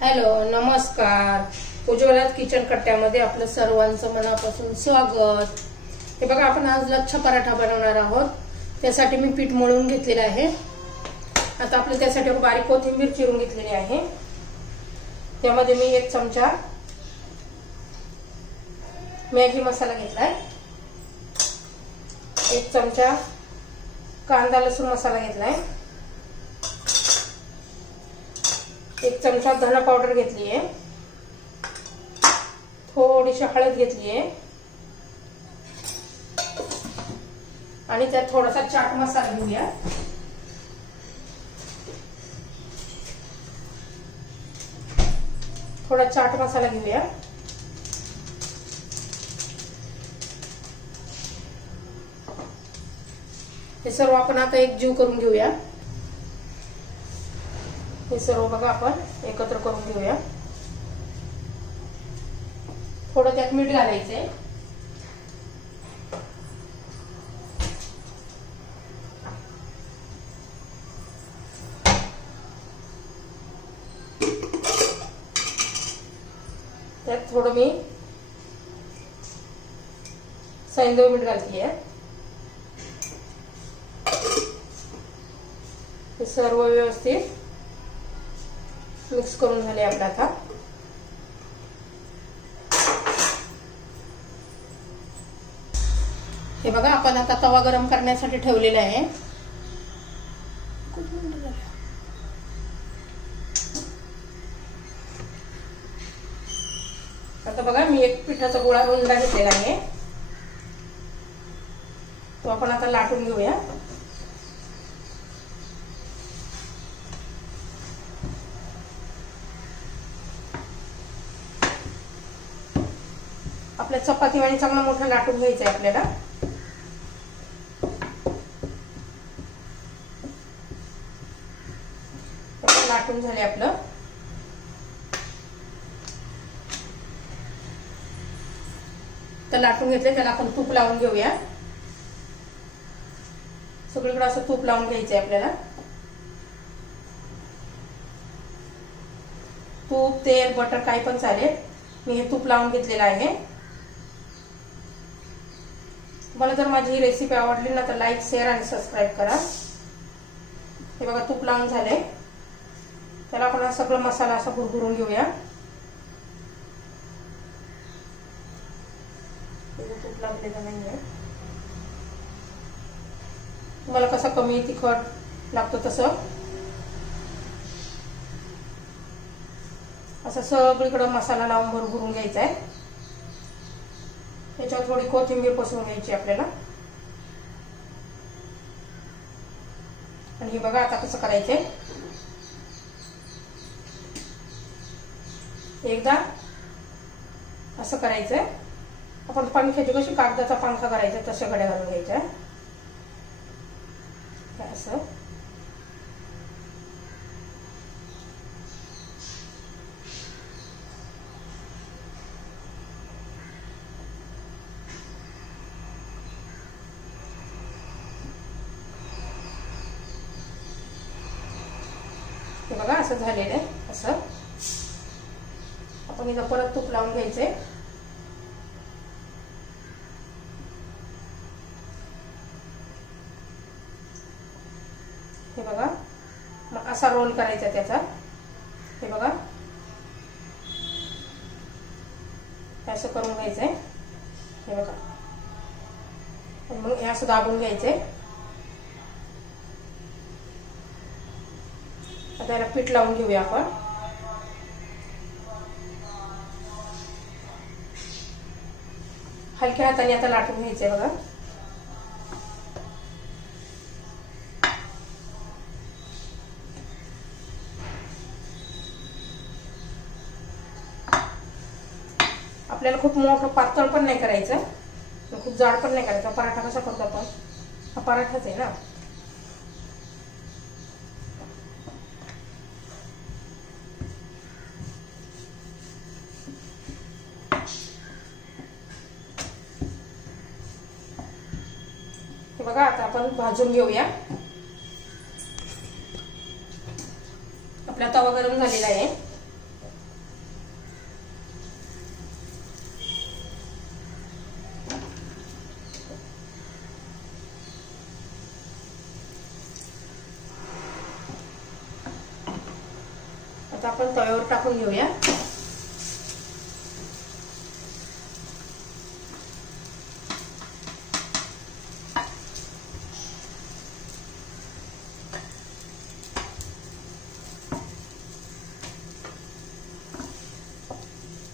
Hello, नमस्कार. Ujjwala kitchen कट्ट्यामध्ये आपलं सर्वांचं मनापासून स्वागत. हे बघा, आपण आज लच्छा पराठा बनवणार आहोत. त्यासाठी मी पीठ मळून घेतलेलं आहे. आता आपलं त्यासाठी बारीक कोथिंबीर चिरून घेतलेली आहे. त्यामध्ये मी 1 चमचा मॅगी मसाला घेतलाय, 1 चमचा कांदा लसूण मसाला घेतलाय, 1 चमचा धना पावडर घेतली आहे, थोडीशी हळद घेतली आहे आणि त्यात थोडासा चाट मसाला घेऊया. थोडा चाट मसाला घेऊया. हे सर्व आपण आता एकजीव करून घेऊया. हे सर्व बघा आपण एकत्र करून घेऊया. थोडं त्यात मीठ घालायचंय. त्यात थोडं मी सैंधव मीठ घालतीये. हे सर्व व्यवस्थित मिक्स करून झाले आपलं. आता हे बघा, आपण आता तवा गरम करण्यासाठी ठेवलेला आहे. आता बघा, मी एक पिठाचा गोळा उंडा घेतलेला आहे. तो आपण आता लाटून घेऊया. आपल्या चपाती वाणी चांगला मोठा लाटून घ्यायचा आहे आपल्याला. लाटून झाले आपलं. तर लाटून घेतले, त्याला आपण तूप लावून घेऊया. सगळीकडे असं तूप लावून घ्यायचंय आपल्याला. तूप, तेल, बटर काही पण चालेल. मी हे तूप लावून घेतलेलं आहे. मला जर माझी ही रेसिपी आवडली ना तर लाईक, शेअर आणि सबस्क्राईब करा. हे बघा, तूप लावून झाले. त्याला आपण सगळं मसाला असा भुरभुरून घेऊया. तूप लावलेलं नाहीये. तुम्हाला कसं कमी तिखट लागतो तसं असं सगळीकडे मसाला लावून भुरभुरून घ्यायचा आहे. त्याच्यावर थोडी कोथिंबीर पसरून घ्यायची आपल्याला. आणि हे बघा, आता कसं करायचंय. एकदा असं करायचंय. आपण पंख्याची कशी कागदाचा पंखा करायचा तशा घड्या घालून घ्यायच्या. असं हे बघा, असं झालेलं आहे. असं आपण इथं परत तूप लावून घ्यायचंय. हे बघा, मग असा रोल करायचा त्याचा. हे बघा, असं करून घ्यायचंय. हे बघा, मग हे असं दाबून घ्यायचंय. आता याला पीठ लावून घेऊया आपण. हलक्या हाताने आता लाटून घ्यायचंय. बघा, आपल्याला खूप मोठं पातळ पण नाही करायचं, खूप जाड पण नाही करायचं. पराठा कसा करतो आपण, हा पराठाच आहे ना. बघा, आता आपण भाजून घेऊया. आपला तवा गरम झालेला आहे. आता आपण तव्यावर टाकून घेऊया.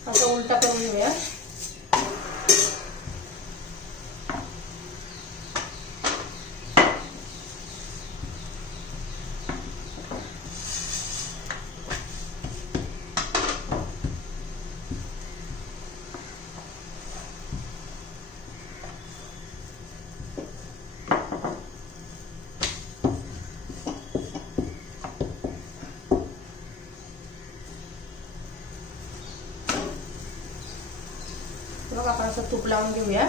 आता उलटा करून घेऊया. बघ आपण असं तूप लावून घेऊया.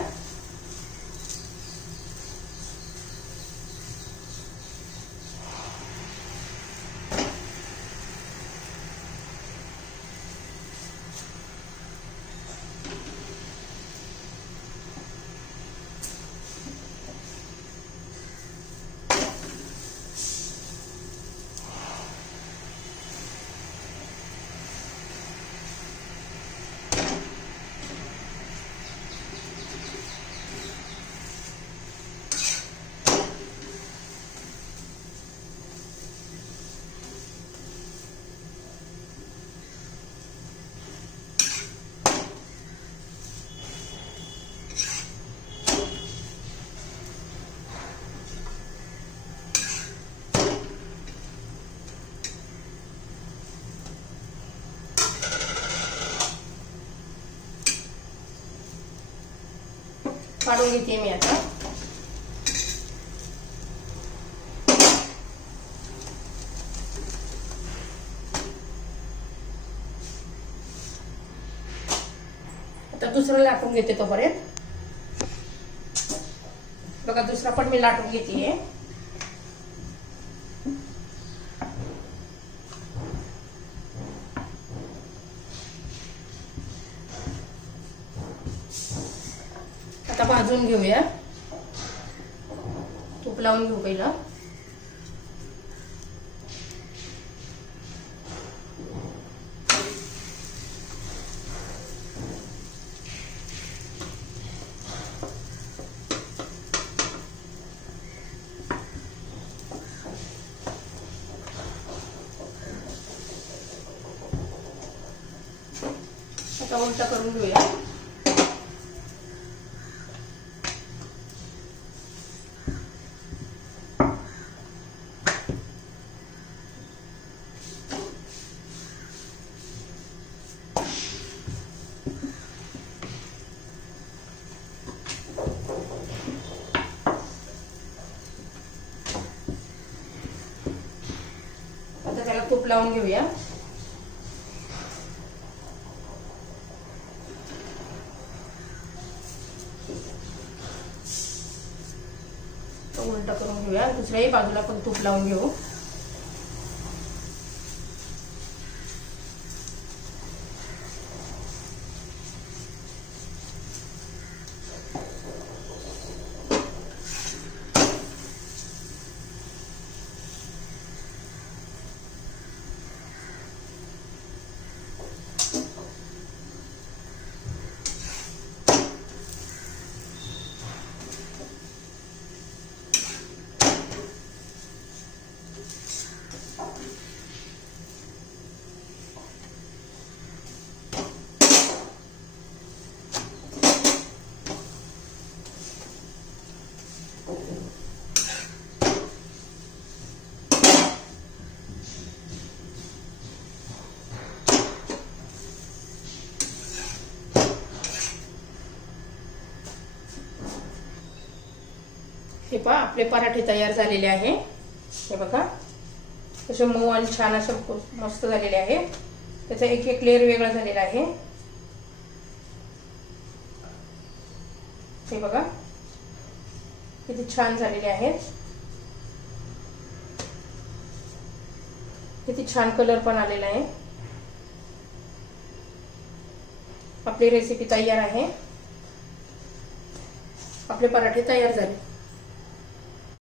काढून घेते मी आता. आता दुसरं लाटून घेते तोपर्यंत. बघा दुसरा पण मी लाटून घेते. आता भाजून घेऊया. तूप लावून घेऊ पहिला. आता उलटा करून घेऊया. आता त्याला तूप लावून घेऊया. उलटा करून घेऊया. दुसऱ्याही बाजूला पण तूप लावून घेऊ. हे पहा आपले पराठे तयार झालेले आहे. हे बघा कसे मऊ आणि छान असे मस्त झालेले आहे. त्याचा एक एक लेयर वेगळा झालेला आहे. हे बघा किती छान झालेले आहेत. किती छान कलर पण आलेला आहे. आपली रेसिपी तयार आहे. आपले पराठे तयार झाले.